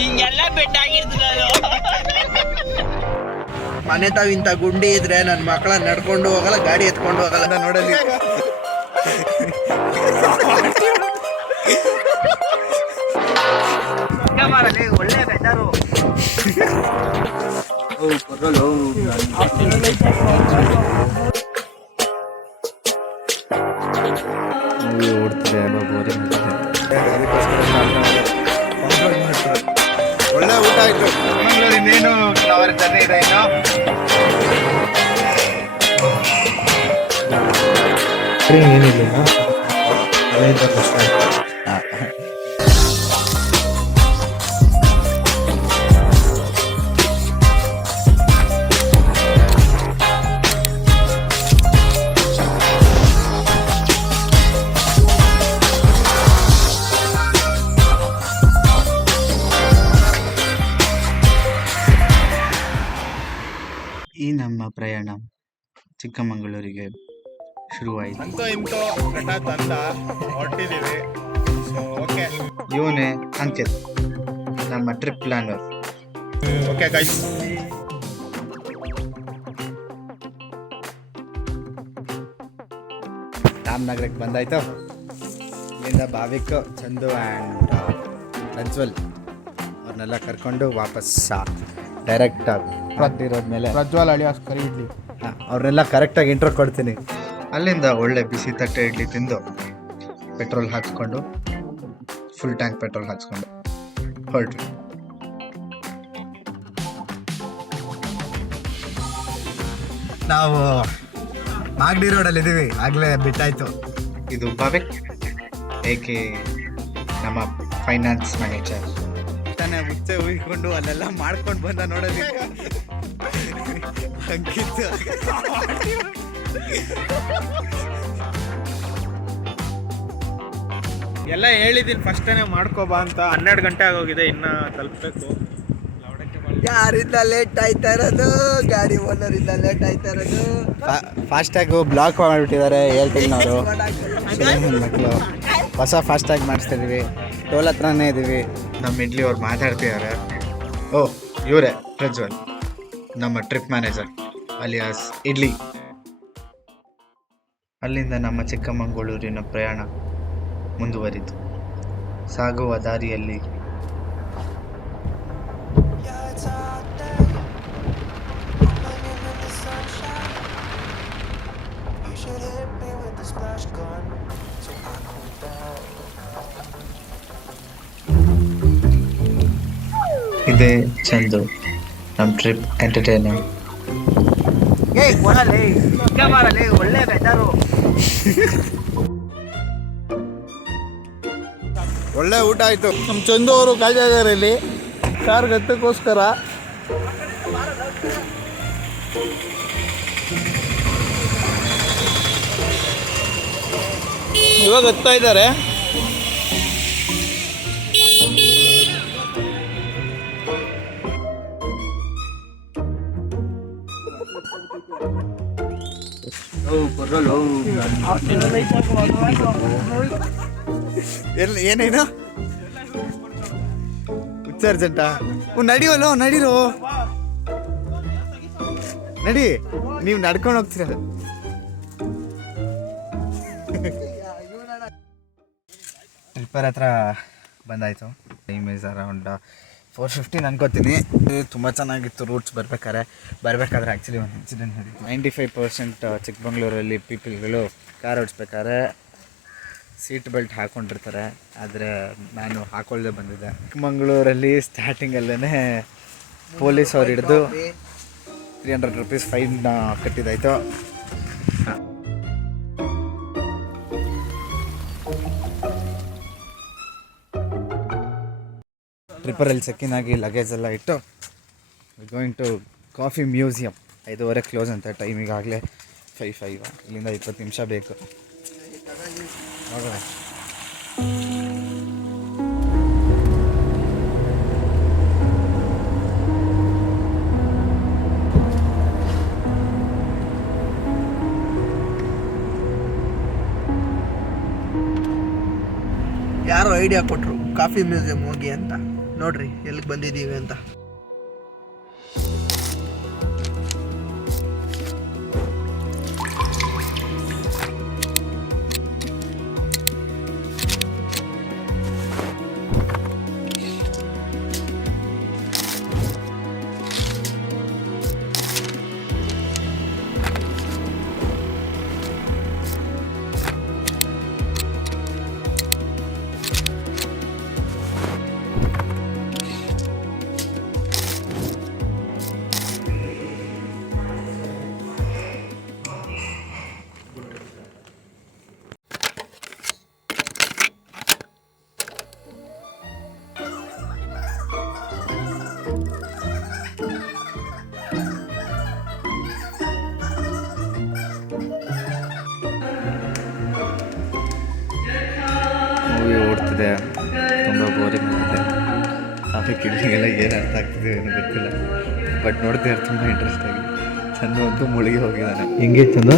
ಹಿಂಗೆಲ್ಲ ಬೆಡ್ ಆಗಿರ್ತದೆ. ಮನೆ ತಾವ್ ಇಂಥ ಗುಂಡಿ ಇದ್ರೆ ನನ್ನ ಮಕ್ಕಳ ನಡ್ಕೊಂಡು ಹೋಗಲ್ಲ, ಗಾಡಿ ಎತ್ಕೊಂಡು ಹೋಗಲ್ಲ. ನೋಡಲಿ ಒಳ್ಳೆ ಬೆಟರು. ಓಡ್ತಿದೆ ಒಳ್ಳೆ ಊಟ ಆಯ್ತು. ಇನ್ನೇನು ಅವರ ಜರ್ನಿ ಇದೆ. ಇನ್ನು ಏನಿಲ್ಲ ಈ ನಮ್ಮ ಪ್ರಯಾಣ ಚಿಕ್ಕಮಗಳೂರಿಗೆ ಶುರುವಾಯಿತು. ಅಂತೂ ಇಂತೂ ಅಂತ ಹೊರಟಿದ್ದೀವಿ. ಓಕೆ, ಇವನೇ ಅಂಕಿತ್, ನಮ್ಮ ಟ್ರಿಪ್ ಪ್ಲಾನರ್. ಓಕೆ ಗೈಸ್, ರಾಮನಗರಕ್ಕೆ ಬಂದಾಯ್ತು. ಇಲ್ಲಿಂದ ಭಾವಿಕ್, ಚಂದು ಆ್ಯಂಡ್ ಪ್ರಜ್ವಲ್ ಅವ್ರನ್ನೆಲ್ಲ ಕರ್ಕೊಂಡು ವಾಪಸ್ ಡೈರೆಕ್ಟ್ ಇರೋದ್ಮೇಲೆ ಪ್ರಜ್ವಲ್ ಅಳಿಯಾಸ್ ಕರಿ ಇಡ್ಲಿ, ಅವ್ರನ್ನೆಲ್ಲ ಕರೆಕ್ಟಾಗಿ ಇಂಟ್ರೋ ಕೊಡ್ತೀನಿ. ಅಲ್ಲಿಂದ ಒಳ್ಳೆ ಬಿಸಿ ತಟ್ಟೆ ಇಡ್ಲಿ ತಿಂದು ಪೆಟ್ರೋಲ್ ಹಾಕ್ಸ್ಕೊಂಡು ಫುಲ್ ಟ್ಯಾಂಕ್ ಪೆಟ್ರೋಲ್ ಹಾಕ್ಸ್ಕೊಂಡು ಹೊರಟ್ವಿ. ನಾವು ಮಾಗಡಿ ರೋಡಲ್ಲಿ ಇದ್ದೀವಿ, ಆಗಲೇ ಬಿಟ್ಟಾಯ್ತು. ಇದು ಭಾವಿಕ್, ಏಕೆ ನಮ್ಮ ಫೈನಾನ್ಸ್ ಮ್ಯಾನೇಜರ್. ತಾನೇ ಮುಚ್ಚೆ ಉಯ್ಕೊಂಡು ಅಲ್ಲೆಲ್ಲ ಮಾಡ್ಕೊಂಡು ಬಂದ ನೋಡಲಿ ಅಂಕಿತ್. ಎಲ್ಲ ಹೇಳಿದ್ದೀನಿ ಫಸ್ಟೇ ಮಾಡ್ಕೋಬಾ ಅಂತ. 12 ಗಂಟೆ ಆಗೋಗಿದೆ, ಇನ್ನು ತಲುಪಬೇಕು. ಯಾರಿಂದ ಲೇಟ್ ಆಯ್ತಾ ಇರೋದು? ಗಾಡಿ ಓನರಿಂದ ಲೇಟ್ ಆಯ್ತಾ ಇರೋದು. ಫಾಸ್ಟ್ಯಾಗು ಬ್ಲಾಕ್ ಮಾಡಿಬಿಟ್ಟಿದ್ದಾರೆ ಹೇಳ್ತಿನವರು ಮಕ್ಕಳು. ಹೊಸ ಫಾಸ್ಟ್ಯಾಗ್ ಮಾಡಿಸ್ತಾ ಇದೀವಿ, ಟೋಲ್ ಹತ್ರನೇ ಇದ್ದೀವಿ. ನಮ್ಮ ಇಡ್ಲಿ ಅವ್ರು ಮಾತಾಡ್ತಿದ್ದಾರೆ. ಓ, ಇವರೇ ಪ್ರಜ್ವಲ್, ನಮ್ಮ ಟ್ರಿಪ್ ಮ್ಯಾನೇಜರ್ ಅಲಿಯಾಸ್ ಇಡ್ಲಿ. ಅಲ್ಲಿಂದ ನಮ್ಮ ಚಿಕ್ಕಮಗಳೂರಿನ ಪ್ರಯಾಣ ಮುಂದುವರಿತು. ಸಾಗುವ ದಾರಿಯಲ್ಲಿ ಇದೇ ಚಂದು, ನಮ್ಮ ಟ್ರಿಪ್ ಎಂಟರ್ಟೈನರ್. ಒಳ್ಳೆ ಬೆಟರು. ಒಳ್ಳೆ ಊಟ ಆಯ್ತು. ನಮ್ಮ ಚಂದು ಅವರು ಕಾಯ್ತಾ ಇದ್ದಾರೆ ಇಲ್ಲಿ ಕಾರ್ ಗತ್ತಕ್ಕೋಸ್ಕರ. ಇವಾಗ ಹತ್ತಾ ಇದ್ದಾರೆ. ಏನೇನು ಹುಚ್ಚರ್ಜೆಂಟಾ? ನಡಿವಲ್ಲೋ, ನಡೀರೋ, ನಡಿ. ನೀವು ನಡ್ಕೊಂಡು ಹೋಗ್ತೀರ. ಟ್ರಿಪ್ಪರ್ ಹತ್ರ ಬಂದಾಯಿತು. ಟೈಮ್ ಈಸ್ ಅರೌಂಡ್ 4:15 ಅನ್ಕೋತೀನಿ. ತುಂಬ ಚೆನ್ನಾಗಿತ್ತು ರೂಟ್ಸ್ ಬರಬೇಕಾದ್ರೆ ಆ್ಯಕ್ಚುಲಿ ಒಂದು ಇನ್ಸಿಡೆಂಟ್ ನಡೀತು. 95% ಚಿಕ್ಕಮಗಳೂರಲ್ಲಿ ಪೀಪಲ್ಗಳು ಕಾರ್ ಓಡಿಸ್ಬೇಕಾದ್ರೆ ಸೀಟ್ ಬೆಲ್ಟ್ ಹಾಕ್ಕೊಂಡಿರ್ತಾರೆ, ಆದರೆ ನಾನು ಹಾಕೊಳ್ಳದೆ ಬಂದಿದ್ದೆ. ಚಿಕ್ಕಮಗಳೂರಲ್ಲಿ ಸ್ಟಾರ್ಟಿಂಗಲ್ಲೇ ಪೊಲೀಸ್ ಅವ್ರು ಹಿಡಿದು 300 ರೂಪೀಸ್ ಫೈನ್ ಕಟ್ಟಿದ್ದಾಯಿತು. ಟ್ರಿಪ್ಪರಲ್ಲಿ ಚೆಕ್ಕಿನಾಗಿ ಲಗೇಜ್ ಎಲ್ಲ ಇಟ್ಟು going to coffee museum. 5:15 close ಅಂತ ಟೈಮ್. ಈಗಾಗಲೇ 5 ಇಲ್ಲಿಂದ 20 ನಿಮಿಷ ಬೇಕು. ನೋಡೋಣ. ಯಾರೋ ಐಡಿಯಾ ಕೊಟ್ಟರು ಕಾಫಿ ಮ್ಯೂಸಿಯಂ ಹೋಗಿ ಅಂತ. ನೋಡ್ರಿ ಎಲ್ಲಿಗೆ ಬಂದಿದ್ದೀವಿ ಅಂತ. ಮೂವಿ ಓಡ್ತಿದೆ, ತುಂಬ ಬೋರಿಂಗ್ ಆಗಿದೆ. ಟ್ರಾಫಿಕ್ ಇಡ್ಲಿಗೆಲ್ಲ ಏನು ಅರ್ಥ ಆಗ್ತಿದೆ ಏನೋ ಗೊತ್ತಿಲ್ಲ, ಬಟ್ ನೋಡ್ತಿದ್ದಾರೆ ತುಂಬ ಇಂಟ್ರೆಸ್ಟ್ ಆಗಿ. ಚಂದು ಅಂತೂ ಮುಳುಗಿ ಹೋಗಿದ್ದಾನೆ. ಹೆಂಗೆ ಚಂದ